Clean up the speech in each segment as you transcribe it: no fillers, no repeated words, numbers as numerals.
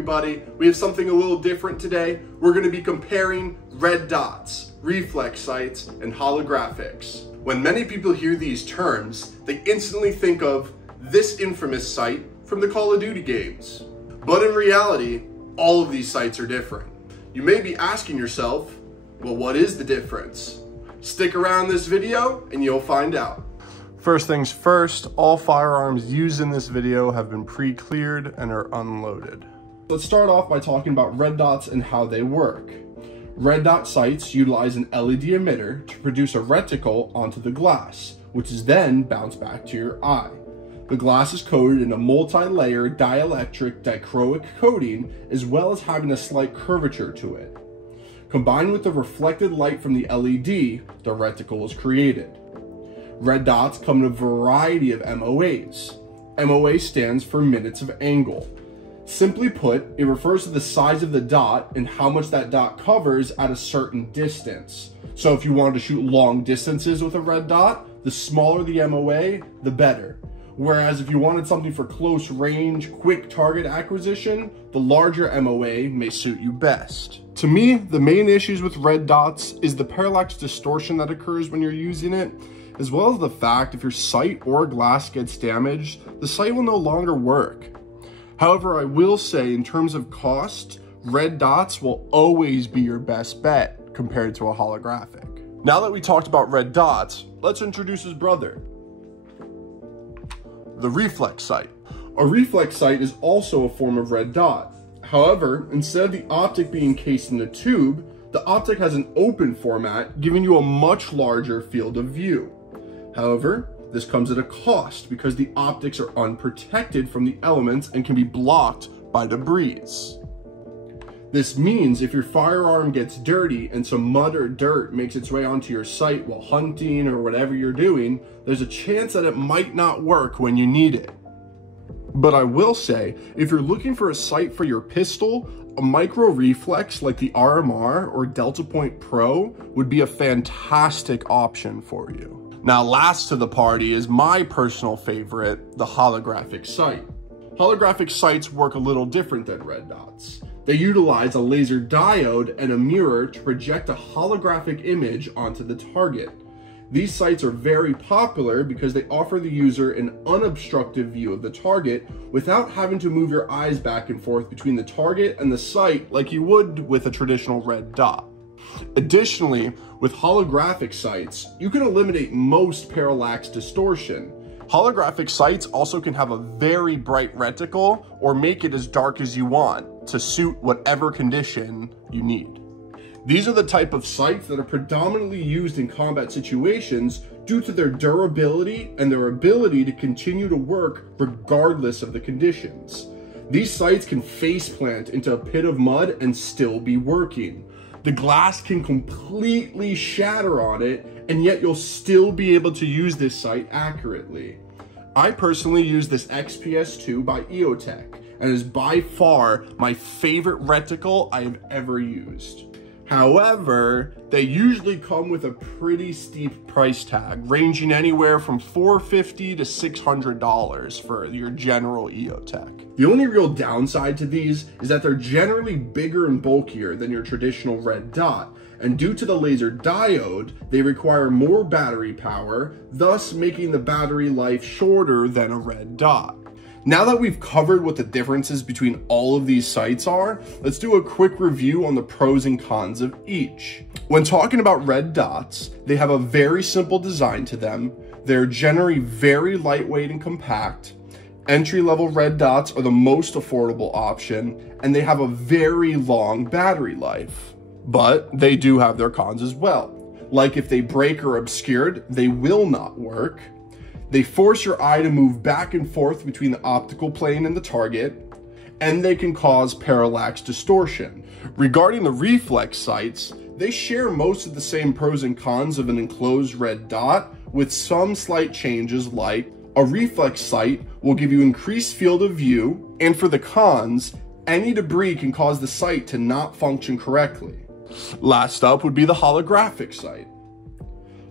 everybody. We have something a little different today. We're going to be comparing red dots, reflex sights, and holographics. When many people hear these terms, they instantly think of this infamous sight from the Call of Duty games. But in reality, all of these sights are different. You may be asking yourself, well, what is the difference? Stick around this video and you'll find out. First things first, all firearms used in this video have been pre-cleared and are unloaded. Let's start off by talking about red dots and how they work. Red dot sights utilize an LED emitter to produce a reticle onto the glass, which is then bounced back to your eye. The glass is coated in a multi-layer dielectric dichroic coating, as well as having a slight curvature to it. Combined with the reflected light from the LED, the reticle is created. Red dots come in a variety of MOAs. MOA stands for minutes of angle. Simply put, it refers to the size of the dot and how much that dot covers at a certain distance. So if you wanted to shoot long distances with a red dot, the smaller the MOA, the better. Whereas if you wanted something for close range, quick target acquisition, the larger MOA may suit you best. To me, the main issues with red dots is the parallax distortion that occurs when you're using it, as well as the fact if your sight or glass gets damaged, the sight will no longer work. However, I will say in terms of cost, red dots will always be your best bet compared to a holographic. Now that we talked about red dots, let's introduce his brother, the Reflex Sight. A reflex sight is also a form of red dot. However, instead of the optic being encased in a tube, the optic has an open format, giving you a much larger field of view. However, this comes at a cost because the optics are unprotected from the elements and can be blocked by debris. This means if your firearm gets dirty and some mud or dirt makes its way onto your sight while hunting or whatever you're doing, there's a chance that it might not work when you need it. But I will say, if you're looking for a sight for your pistol, a micro reflex like the RMR or Delta Point Pro would be a fantastic option for you. Now, last to the party is my personal favorite, the holographic sight. Holographic sights work a little different than red dots. They utilize a laser diode and a mirror to project a holographic image onto the target. These sights are very popular because they offer the user an unobstructed view of the target without having to move your eyes back and forth between the target and the sight like you would with a traditional red dot. Additionally, with holographic sights, you can eliminate most parallax distortion. Holographic sights also can have a very bright reticle or make it as dark as you want to suit whatever condition you need. These are the type of sights that are predominantly used in combat situations due to their durability and their ability to continue to work regardless of the conditions. These sights can face plant into a pit of mud and still be working. The glass can completely shatter on it, and yet you'll still be able to use this sight accurately. I personally use this XPS2 by EOTech, and is by far my favorite reticle I have ever used. However, they usually come with a pretty steep price tag, ranging anywhere from $450 to $600 for your general EOTech. The only real downside to these is that they're generally bigger and bulkier than your traditional red dot, and due to the laser diode, they require more battery power, thus making the battery life shorter than a red dot. Now that we've covered what the differences between all of these sights are, let's do a quick review on the pros and cons of each. When talking about red dots, they have a very simple design to them, they're generally very lightweight and compact, entry-level red dots are the most affordable option, and they have a very long battery life. But they do have their cons as well. Like if they break or obscured, they will not work. They force your eye to move back and forth between the optical plane and the target, and they can cause parallax distortion. Regarding the reflex sights, they share most of the same pros and cons of an enclosed red dot, with some slight changes like a reflex sight will give you increased field of view, and for the cons, any debris can cause the sight to not function correctly. Last up would be the holographic sight.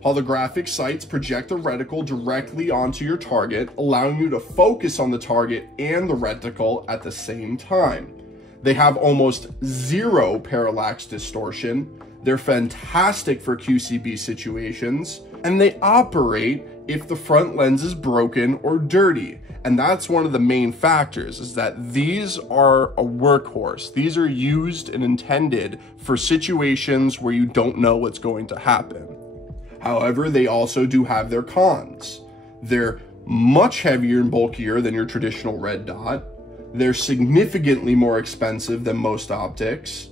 Holographic sights project a reticle directly onto your target, allowing you to focus on the target and the reticle at the same time. They have almost zero parallax distortion. They're fantastic for QCB situations, and they operate if the front lens is broken or dirty. And that's one of the main factors, is that these are a workhorse. These are used and intended for situations where you don't know what's going to happen. However, they also do have their cons. They're much heavier and bulkier than your traditional red dot. They're significantly more expensive than most optics.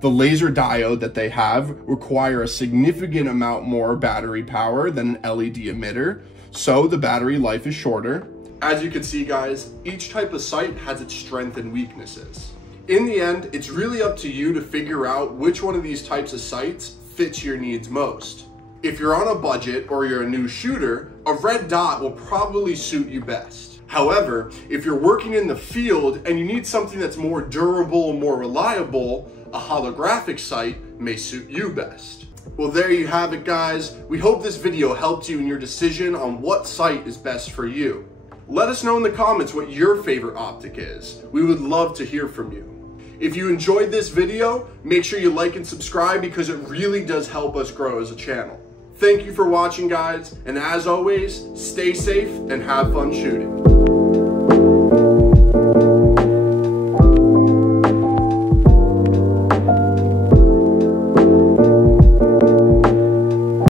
The laser diode that they have require a significant amount more battery power than an LED emitter, so the battery life is shorter. As you can see, guys, each type of sight has its strengths and weaknesses. In the end, it's really up to you to figure out which one of these types of sights fits your needs most. If you're on a budget or you're a new shooter, a red dot will probably suit you best. However, if you're working in the field and you need something that's more durable and more reliable, a holographic sight may suit you best. Well, there you have it, guys. We hope this video helped you in your decision on what sight is best for you. Let us know in the comments what your favorite optic is. We would love to hear from you. If you enjoyed this video, make sure you like and subscribe because it really does help us grow as a channel. Thank you for watching, guys, and as always, stay safe and have fun shooting.